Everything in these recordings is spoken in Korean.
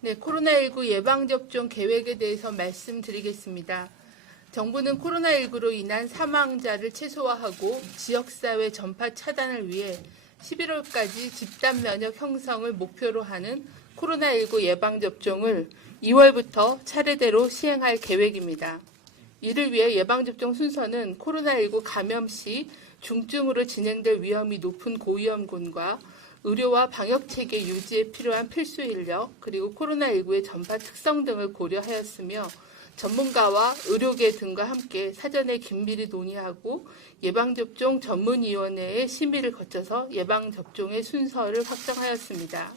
네, 코로나19 예방접종 계획에 대해서 말씀드리겠습니다. 정부는 코로나19로 인한 사망자를 최소화하고 지역사회 전파 차단을 위해 11월까지 집단 면역 형성을 목표로 하는 코로나19 예방접종을 2월부터 차례대로 시행할 계획입니다. 이를 위해 예방접종 순서는 코로나19 감염 시 중증으로 진행될 위험이 높은 고위험군과 의료와 방역체계 유지에 필요한 필수 인력, 그리고 코로나19의 전파 특성 등을 고려하였으며 전문가와 의료계 등과 함께 사전에 긴밀히 논의하고 예방접종 전문위원회의 심의를 거쳐서 예방접종의 순서를 확정하였습니다.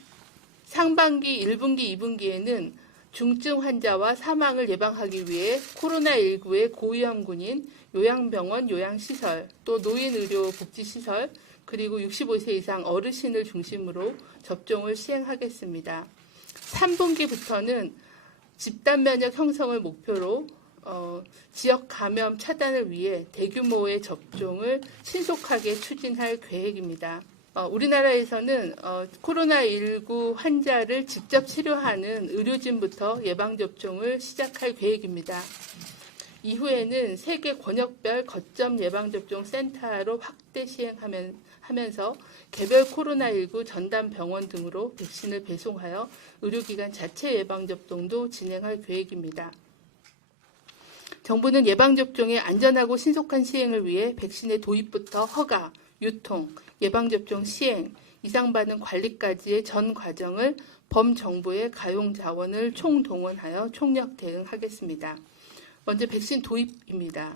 상반기 1분기, 2분기에는 중증 환자와 사망을 예방하기 위해 코로나19의 고위험군인 요양병원, 요양시설, 또 노인의료복지시설, 그리고 65세 이상 어르신을 중심으로 접종을 시행하겠습니다. 3분기부터는 집단 면역 형성을 목표로 지역 감염 차단을 위해 대규모의 접종을 신속하게 추진할 계획입니다. 우리나라에서는 코로나19 환자를 직접 치료하는 의료진부터 예방접종을 시작할 계획입니다. 이후에는 세계 권역별 거점 예방접종 센터로 확대 시행하면서 개별 코로나19 전담 병원 등으로 백신을 배송하여 의료기관 자체 예방접종도 진행할 계획입니다. 정부는 예방접종의 안전하고 신속한 시행을 위해 백신의 도입부터 허가, 유통, 예방접종 시행, 이상반응 관리까지의 전 과정을 범정부의 가용 자원을 총동원하여 총력 대응하겠습니다. 먼저 백신 도입입니다.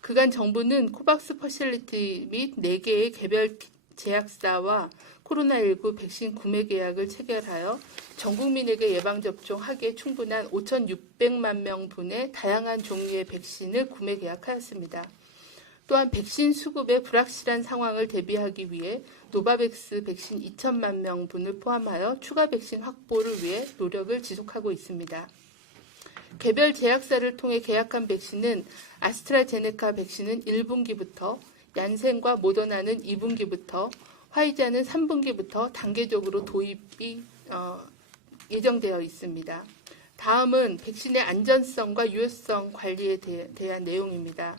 그간 정부는 코박스 퍼실리티 및 4개의 개별 제약사와 코로나19 백신 구매 계약을 체결하여 전 국민에게 예방접종하기에 충분한 5,600만 명분의 다양한 종류의 백신을 구매 계약하였습니다. 또한 백신 수급의 불확실한 상황을 대비하기 위해 노바백스 백신 2천만 명분을 포함하여 추가 백신 확보를 위해 노력을 지속하고 있습니다. 개별 제약사를 통해 계약한 백신은 아스트라제네카 백신은 1분기부터, 얀센과 모더나는 2분기부터, 화이자는 3분기부터 단계적으로 도입이 예정되어 있습니다. 다음은 백신의 안전성과 유효성 관리에 대한 내용입니다.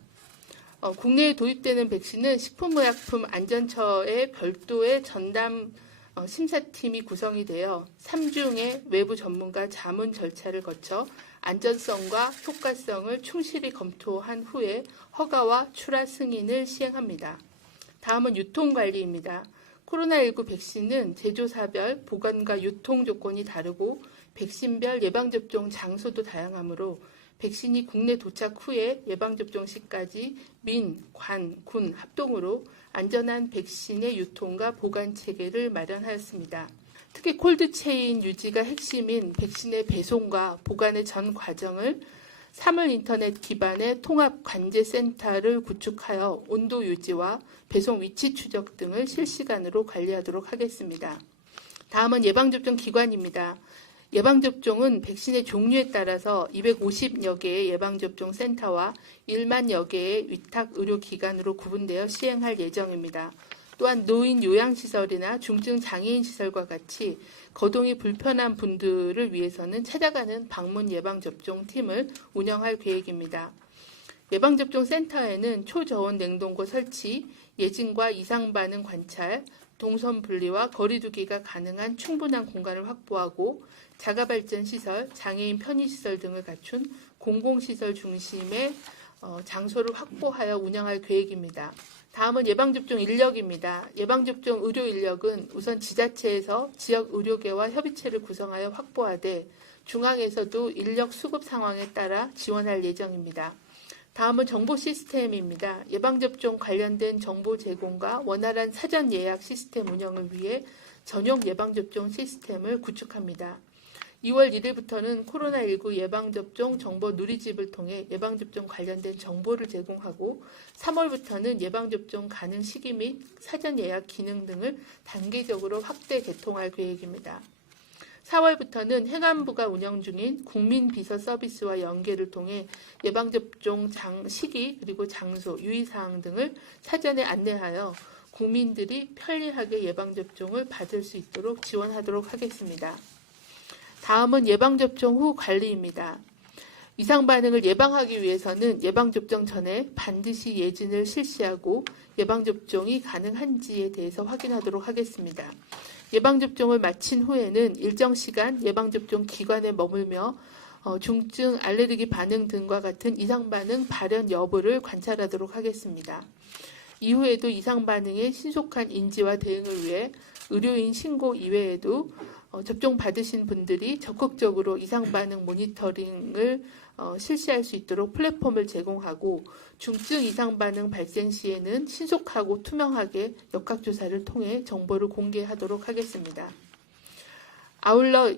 국내에 도입되는 백신은 식품의약품안전처의 별도의 전담 심사팀이 구성이 되어 3중의 외부 전문가 자문 절차를 거쳐 안전성과 효과성을 충실히 검토한 후에 허가와 출하 승인을 시행합니다. 다음은 유통관리입니다. 코로나19 백신은 제조사별 보관과 유통 조건이 다르고 백신별 예방접종 장소도 다양하므로 백신이 국내 도착 후에 예방접종 시까지 민, 관, 군 합동으로 안전한 백신의 유통과 보관 체계를 마련하였습니다. 특히 콜드체인 유지가 핵심인 백신의 배송과 보관의 전 과정을 사물 인터넷 기반의 통합 관제센터를 구축하여 온도 유지와 배송 위치 추적 등을 실시간으로 관리하도록 하겠습니다. 다음은 예방접종 기관입니다. 예방접종은 백신의 종류에 따라서 250여 개의 예방접종 센터와 1만여 개의 위탁 의료기관으로 구분되어 시행할 예정입니다. 또한 노인 요양시설이나 중증 장애인 시설과 같이 거동이 불편한 분들을 위해서는 찾아가는 방문 예방접종 팀을 운영할 계획입니다. 예방접종 센터에는 초저온 냉동고 설치, 예진과 이상반응 관찰, 동선 분리와 거리두기가 가능한 충분한 공간을 확보하고 자가발전 시설, 장애인 편의시설 등을 갖춘 공공시설 중심의 장소를 확보하여 운영할 계획입니다. 다음은 예방접종 인력입니다. 예방접종 의료 인력은 우선 지자체에서 지역 의료계와 협의체를 구성하여 확보하되 중앙에서도 인력 수급 상황에 따라 지원할 예정입니다. 다음은 정보 시스템입니다. 예방접종 관련된 정보 제공과 원활한 사전 예약 시스템 운영을 위해 전용 예방접종 시스템을 구축합니다. 2월 1일부터는 코로나19 예방접종 정보 누리집을 통해 예방접종 관련된 정보를 제공하고 3월부터는 예방접종 가능 시기 및 사전 예약 기능 등을 단계적으로 확대 개통할 계획입니다. 4월부터는 행안부가 운영 중인 국민비서 서비스와 연계를 통해 예방접종 시기 그리고 장소, 유의사항 등을 사전에 안내하여 국민들이 편리하게 예방접종을 받을 수 있도록 지원하도록 하겠습니다. 다음은 예방접종 후 관리입니다. 이상 반응을 예방하기 위해서는 예방접종 전에 반드시 예진을 실시하고 예방접종이 가능한지에 대해서 확인하도록 하겠습니다. 예방접종을 마친 후에는 일정 시간 예방접종 기관에 머물며 중증 알레르기 반응 등과 같은 이상 반응 발현 여부를 관찰하도록 하겠습니다. 이후에도 이상 반응의 신속한 인지와 대응을 위해 의료인 신고 이외에도 접종 받으신 분들이 적극적으로 이상 반응 모니터링을 실시할 수 있도록 플랫폼을 제공하고 중증 이상 반응 발생 시에는 신속하고 투명하게 역학조사를 통해 정보를 공개하도록 하겠습니다. 아울러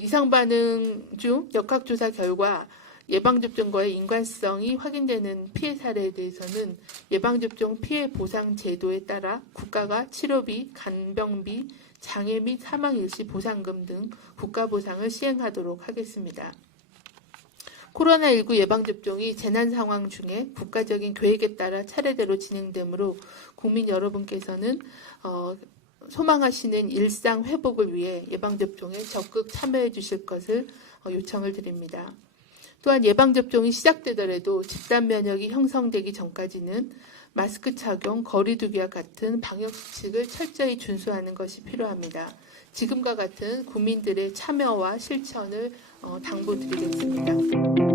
이상 반응 중 역학조사 결과 예방접종과의 인관성이 확인되는 피해 사례에 대해서는 예방접종 피해 보상 제도에 따라 국가가 치료비, 간병비, 장애 및 사망 일시 보상금 등 국가 보상을 시행하도록 하겠습니다. 코로나19 예방접종이 재난 상황 중에 국가적인 계획에 따라 차례대로 진행되므로 국민 여러분께서는 소망하시는 일상 회복을 위해 예방접종에 적극 참여해 주실 것을 요청을 드립니다. 또한 예방접종이 시작되더라도 집단 면역이 형성되기 전까지는 마스크 착용, 거리 두기와 같은 방역수칙을 철저히 준수하는 것이 필요합니다. 지금과 같은 국민들의 참여와 실천을 당부드리겠습니다.